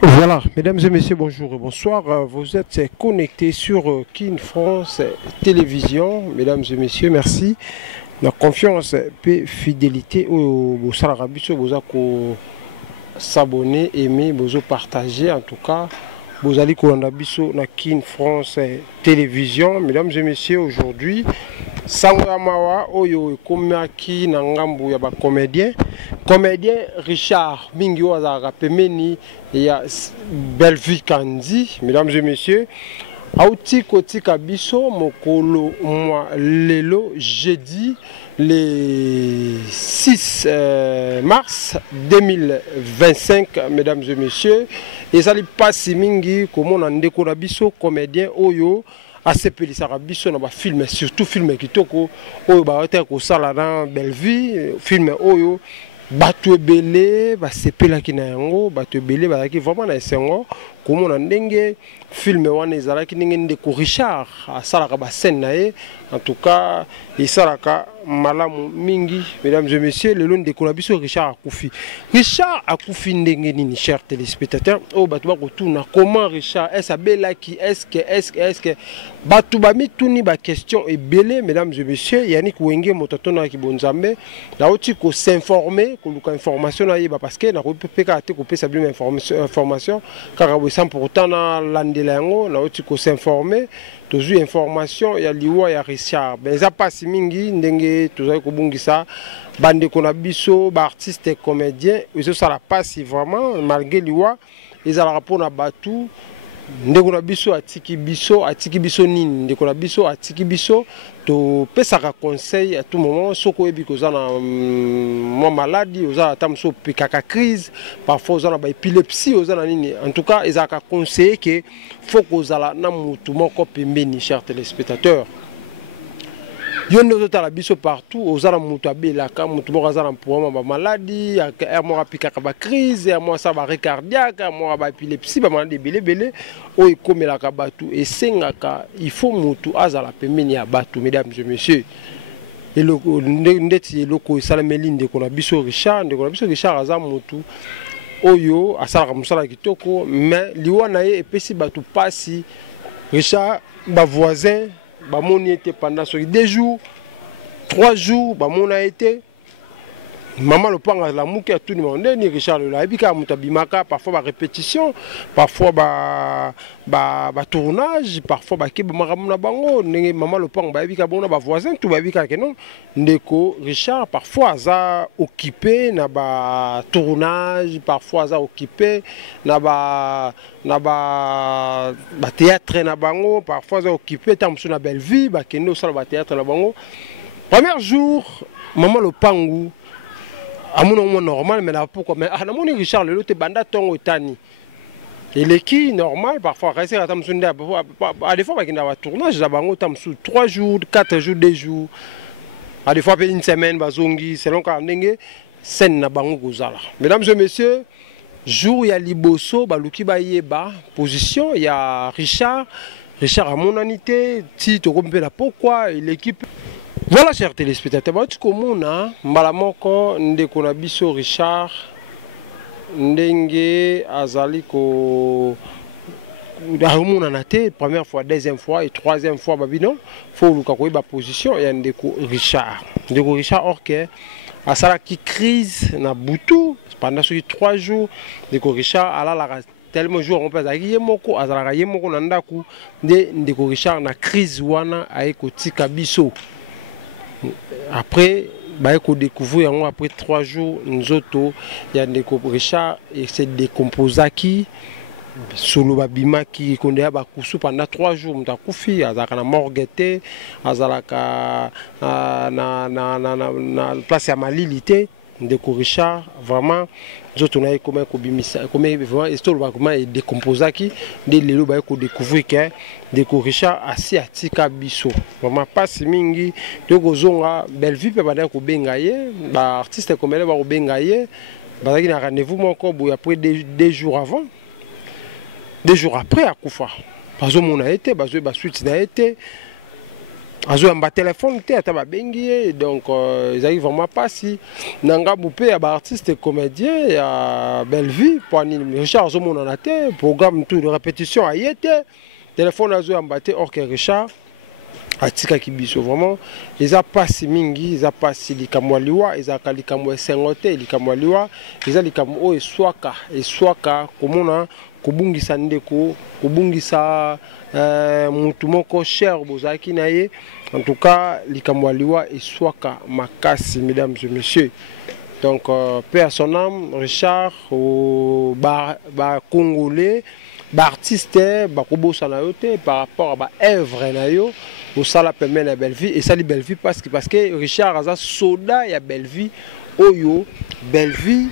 Voilà, mesdames et messieurs, bonjour et bonsoir. Vous êtes connectés sur Kin France Télévision. Mesdames et messieurs, merci. La confiance et fidélité au Salarabiso, vous avez s'abonner, aimer, vous partager. En tout cas, vous allez Biso na Kin France Télévision. Mesdames et messieurs, aujourd'hui, Sangamawa Oyo Komaki Nangambu Yaba comédien. Comédien Richard Mingi Wazara Pemeni et Belvi Kandi, mesdames et messieurs. Aouti Koti Kabiso, Mokolo, moi, Lelo, jeudi, le 6 mars 2025, mesdames et messieurs. Et ça lui passe Mingi, comme on a découvert Biso, comédien Oyo. Assez peu biso na ba film, surtout film kitoko oyo ba hotel ko sala na Bellevue, film oyo batu ebele ba sepela ki na yango, batu ebele ba ki vraiment na esengo komo na ndenge film wana ezalaki ndenge ndeko Richard asalaka ba scène na ye. En tout cas esalaka malamu mingi, mesdames et messieurs. Le long ndeko na biso Richard akufi ndenge nini, chers téléspectateurs. Oh batu ba kotuna comment Richard est abelaki, est-ce que batu ba mituni ba question ebele, mesdames et messieurs. Yannick Wenge motatona ki bonzambe na oti ko s'informer ko luka information na yeba parce que na ko peka te ko pesa bien information car sans pourtant na landela yango na oti ko s'informer toujours information ya liwa ya Richard. Ben ça passe mingi ndenge tozali ko bungisa bande ko na biso ba artiste comédien eso ça la passe vraiment malgré liwa ils ala rapport na batu ndeko na biso atiki biso nini, ndeko na biso atiki biso to pesaka conseil à tout moment soko ebi ko za na moi maladie oza tamso pikaka crise, parfois oza na ba épilepsie oza na nini. En tout cas ils aka conseiller que faut ko za na mutu moko pembeni, chers téléspectateurs. Yondo totala biso partout ozala mutu abelaka mutu moko azala problème ba maladie ya mo apikaka ba crise ya mo sa ba cardiaque ya mo ba épilepsie ba maladie belé o ikomelaka batu esengaka il faut mutu azala pembeni ya batu, mesdames et messieurs. Et le ndeti loko salameli ndeko na biso Richard aza mutu oyo asalaka musala kitoko mais liwa na ye epesi batu pasi. Richard ba voisin bah mon était pendant 2 jours, 3 jours, bah mon a été. Maman le pang à la mouke à tout le monde. Ni Richard le laïbika mutabimaka, parfois bah répétition, parfois bah tournage, parfois bah keba maramuna bango. Maman le pang bah bika bon bah voisin tout bah bika kenon. Ndeko Richard parfois ça occupé na bah tournage, parfois ça occupé na bah théâtre na bango, parfois ça occupé tam sur na Bellevue, bah keno ça bah théâtre na bango. Premier jour, maman le pangou à mon normal, mais là pourquoi? Mais à mon Richard le lot banda tongo tani. Il est qui normal parfois rester à tam sunde à des fois bah qu'il y a un tournage là bango tam sous 3 jours, 4 jours, 2 jours. À des fois une semaine bazongi selon quand ndenge scène na bango kozala. Mesdames et messieurs, jour il y a liboso baluki ba yeba position il y a Richard à mon anité si tu comprends là pourquoi l'équipe. Voilà, chers téléspectateurs, comme on a malamoko ndeko na biso Richard ndenge azali ko on a été première fois, deuxième fois et troisième fois babino faut luka ko ba position ya ndeko Richard or que asala ki crise na butu pendant ces 3 jours ndeko Richard ala la tellement jour on peut azaki moko azala yemoko na ndaku ndeko Richard na crise wana aiko tika biso. Après, bah, découvrir après 3 jours, nous autres, il y a des Richard et c'est décomposaki solo babima qui connaît ba kusu pendant 3 jours, m'ta kufi azaka na morguete, azalaka na place ya malilité de Richard vraiment nous autres on a comment kobimisa comment vraiment histoire ba comment décomposaki de lelo ba ko découvrir que de Richard asi atika biso vraiment passe mingi donc ozonga Bellevue pe bana ko bengaye ba artiste comme elle ba ko bengaye ba ki na rendez-vous moko boy après 2 jours avant 2 jours après akufa parce que mon a été ba suite na été azo yamba téléphone te ata babengi donc ils arrivent vraiment pas si nanga boupé ya ba artiste comédien ya belle vie pour anime Richard azo mona te programme tout de répétition ayete téléphone azo yamba te or que Richard atika kibiso vraiment ils a passé mingi ils a passé likamwa liwa ils a likamwa sengote likamwa liwa ils a likamwa o eswaka komona kobungisa ndeko kobungisa mutu moko cher bozaki na ye en tout cas likamwa liwa eswaka makasi mesdames et messieurs donc paix à son âme Richard au congolais artiste bakobosa na yo te par rapport à ba œuvre na yo au sala permet la belle vie et ça li belle vie parce que Richard aza soda ya belle vie oyo belle vie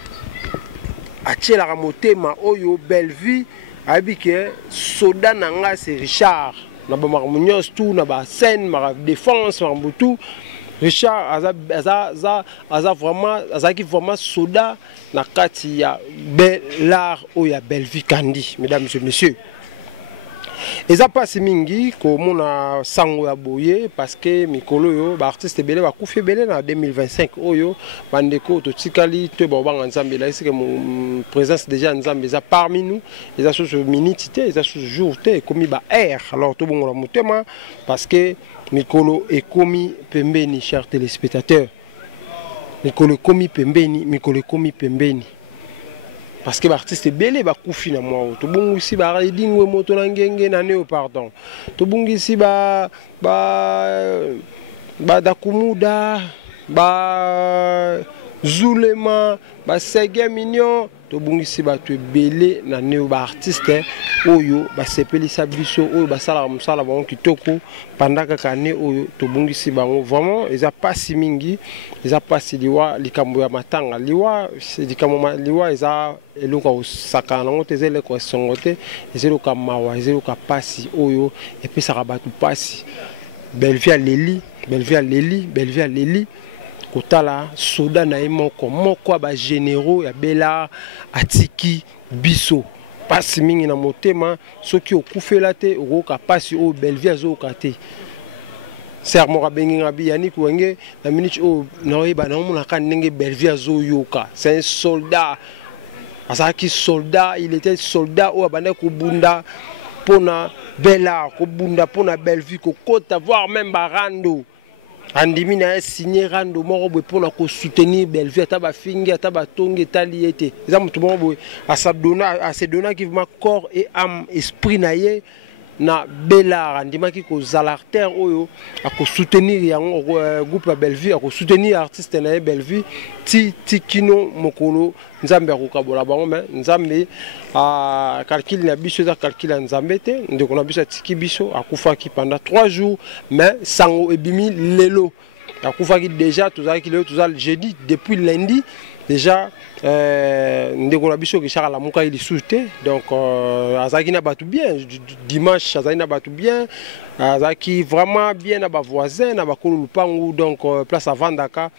atiela motema oyo belle vie abike soda nanga c'est Richard na ba marmonios tout na ba scène ma défense ma tout Richard aza vraiment soda na kati ya l'art ou ya belle vie kandi mesdames et messieurs. Et ça passe mingi comme on a sango ya boye parce que mikolo yo ba artiste belé ba koufi belé na 2025 oyo bandeko to tikali te ba banga nzambe là c'est que mon présence déjà nzambe za parmi nous les assos minutité les assos jourté comme ba air alors to bongo la motema parce que mikolo est commis pembeni chers téléspectateurs mikolo est commis pembeni mikolo est commis pembeni parce que l'artiste belé ba koufi na moi to bongo ici ba ridingwe moto na ngenge na neo pardon to bongo ici ba dakumuda ba zulema ba sege mignon to bongo ici ba to belé na neo ba artiste oyo ba sepelisa biso oyo ba sala musala ba kitoko pendant ka kane oyo to bongo ici bango vraiment ils a pas si mingi ils a pas si liwa likambo ya matanga liwa c'est likambo liwa ils a eluka osakana ngo tezele ko songote ezeluka mawa ezeluka pasi oyo et puis ça rabatu pasi belle vie à Leli belle vie à Leli belle vie à Leli kotala soda na moko ba généraux ya bela atiki biso pasi mingi na motema soki okufela te okoka pasi o belle vie azoka te sermo ka bengi ngabi yani kuenge na minute o na oyeba na mona ka ndenge belle vie azoyoka c'est un soldat Azaki soldat, il était soldat ou abandonné Kubunda pona bella, Kubunda pona belle vie, Kokota, voire même Barando. Andimi na signé Rando morobo pona ko soutenir belle vie, ataba fingi, ataba tongi, taliete. Exemple tout morobo à se donner qui ma corps et âme, esprit naie. Na bella andima ki ko zalarter oyo ako soutenir yango groupe Bellevue ako soutenir artiste na Bellevue ti kino mokolo nzambe akokabola bango mais nzambe a calcul na biso za calcul na nzambe te ndeko na biso tiki biso akufaki pendant 3 jours mais sango ebimi lelo akufaki déjà tozaki lelo tozal jeudi depuis lundi déjà ndeko na biso Richard la muka il souté donc azaki na batu bien dimanche azaki na batu bien azaki vraiment bien na ba voisin na ba kolupangu donc place à Vandaka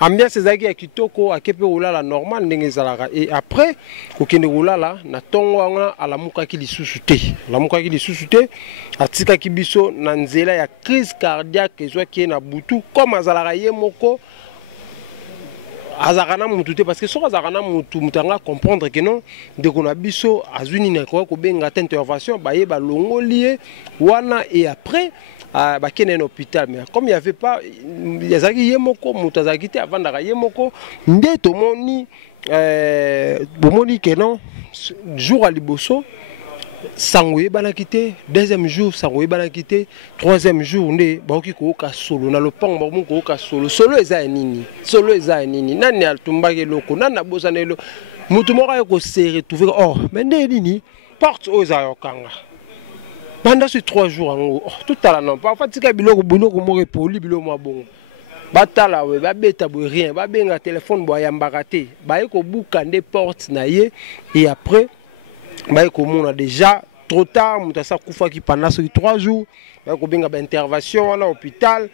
ambiance ezaki ya kitoko akepe olala normal ndenge ezalaka et après kokende olala na tongo wana ala muka ki lisusu te la muka ki lisusu te atika ki biso na nzela ya crise cardiaque ezwaki na butu comme azalaka ye moko azakana mutu te parce que so azakana mutu mutanga comprendre que non de qu'on abiso azuni na ko benga intervention ba ye ba longolié wana et après ba kene hôpital mais comme il y avait pas yazaki yemoko mutazaki te avant da yemoko ndeto moni bomoni que non jour à liboso sangoye bana quitté deuxième jour sangoye bana quitté troisième jour né baoki ko ka solo na lopango ba ko ka solo eza nini nani altumbake loko nana bozanelo mutu moko ko serrer trouver oh mais nini porte aux ayokanga pendant ces 3 jours en tout à la non pas fatika biloko mo poli bilo mo bongo batala we babeta bo rien ba benga téléphone bo yambaka te ba ko buka nde porte na ye et après comme on a déjà trop tard, on a kufa qui pendant ces 3 jours, on a une intervention à l'hôpital.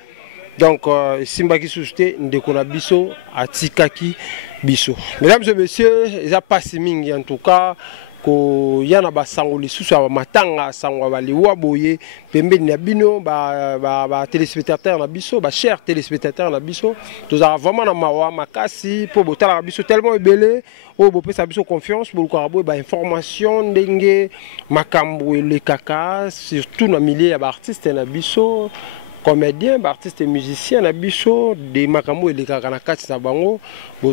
Donc, Simba qui sousté, ndekona biso, atikaki biso. Mesdames et messieurs, il a passé mingi en tout cas. ko yana ba sango lisusu ba matanga sango ba liwa boye pembeni na bino ba téléspectateurs na biso ba chers téléspectateurs na biso tozala vraiment na mawa makasi po botala biso tellement ebele o bo pesa biso confiance bo ko ba information ndenge makambo le kaka surtout na milieu ya ba artiste na biso comédien, artiste et musicien na biso de makambo et les kati na bango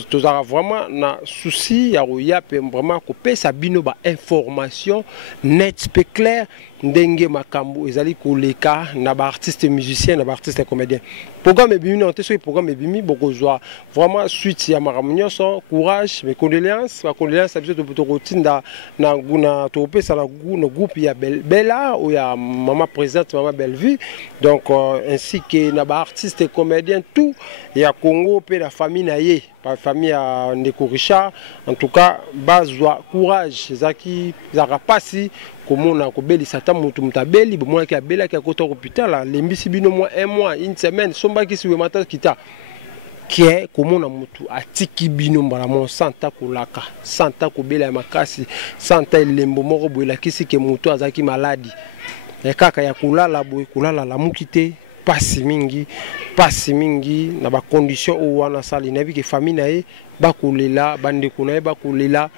tozara vraiment na souci ya roya pe vraiment ko pesa bino ba information net pe clair ndenge makambo ezali koleka na ba artiste et musicien na ba artiste et comédien. Programme ebimi na te so programme ebimi bokozwa vraiment suite ya makambo nyonso courage mes condoléances à biso to rotinda na guna to pesa la groupe ya Bella ou ya maman présente maman Bellevue donc ainsi que na ba artiste et comédien tout ya Congo pe la famille na ye par famille à Ndeko Richard en tout cas bazwa courage zaki zapasi komona ko belisa ta mutu mutabeli bomona ki abela ki akota hôpital lembisi bino moi un mois une semaine somba ki siwe mata kita qui est komona mutu atiki bino mbala mon santa kolaka santa ko bela makasi santa lembo moko boela kisi ke mutu azaki maladi e kaka ya kulala boy kulala la mukite pasi mingi na ba condition o wana sali na bi ke famille na e ba kolela bande ko na ba kolela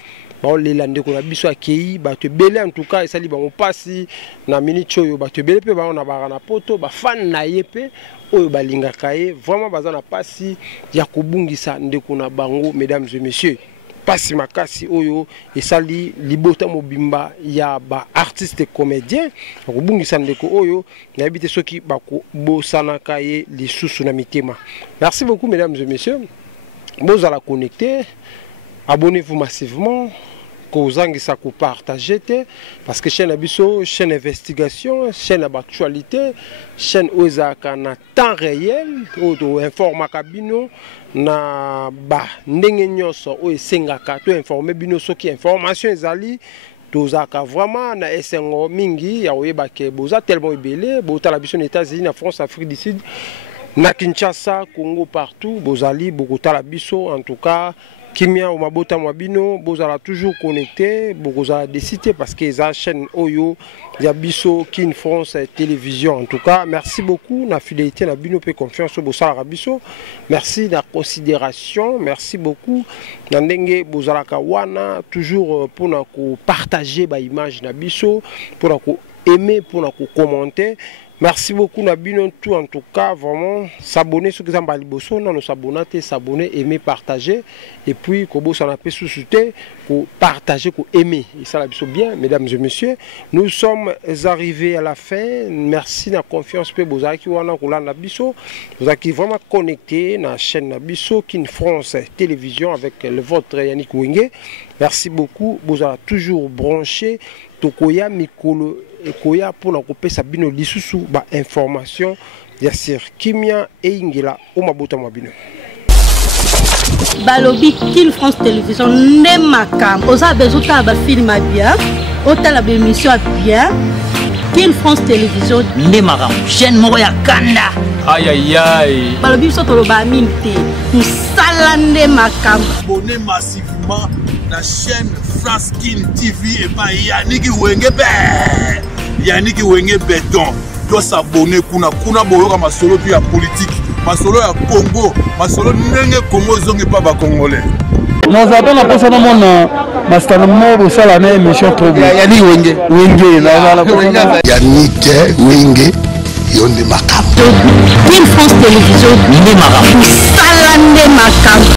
ba lela ndeko na biso akei ba te belé en tout cas esali ba pasi na minute oyo ba te belé pe ba na ba na poto ba fan na ye pe oyo balinga kaye vraiment baza na pasi ya kobungisa ndeko na bango mesdames et messieurs pasi makasi oyo esali libota mobimba ya ba artiste comédien kobungisa ndeko oyo na habite soki ba ko bosana kaye lisusu na mitema. Merci beaucoup mesdames et messieurs, vous allez connecter, abonnez-vous massivement kozangisa ko partager parce que chaîne abiso chaîne investigation chaîne d'actualité chaîne ozaka na temps réel o informa kabino na ba ndenge nyoso o esengaka to informer bino soki information ezali tozaka vraiment na esengo mingi ya oyeba ke boza tellement ebele botala biso na États-Unis na France Afrique du Sud na Kinshasa Congo partout bozali bokotala biso en tout cas Kimia ou Mabota Mwabino, vous allez toujours connecté, vous allez décider parce que la chaîne Oyo, Yabiso, Kin France Télévision. En tout cas, merci beaucoup, la fidélité, la bino pe confiance au Bossala Rabiso. Merci de la considération, merci beaucoup. Nandenge Bozalaka Wana, toujours pour nous partager ba image Nabiso, pour nous aimer, pour nous commenter. Merci beaucoup Nabino tout en tout cas vraiment s'abonner sur Xamba Liboso nous s'abonner s'abonner aimer partager et puis kobo ça n'a pas sous-souté pour partager pour aimer et ça la biso bien mesdames et messieurs nous sommes arrivés à la fin merci na confiance pe bozaki wana kolanda biso bozaki vraiment connecté na chaîne Nabiso Kin France Télévision avec le vôtre Yannick Wenge merci beaucoup vous avez toujours branché tokoya mikolo ekoya pour na kopesa bino lisusu ba information ya sir Kimia e Ingela o mabota mabino balobi Kin France Télévision ne makam oza bezuta ba film bien otala ba émission bien Kin France Télévision ne makam chaîne moko ya kanda aïe aïe aïe balobi so to ba minte musala ne makam abonnez massivement la chaîne France Kin TV et pas Yannick Wenge Yannick Wenge béton doit s'abonner kuna boyoka masolo puis ya politique masolo ya Congo masolo ndenge Congo zongi pas ba congolais nous avons la personne mon master mo sala na émission trop bien Yannick Wenge na Yannick Wenge yonde makam Kin France Télévision ne makam sala ne makam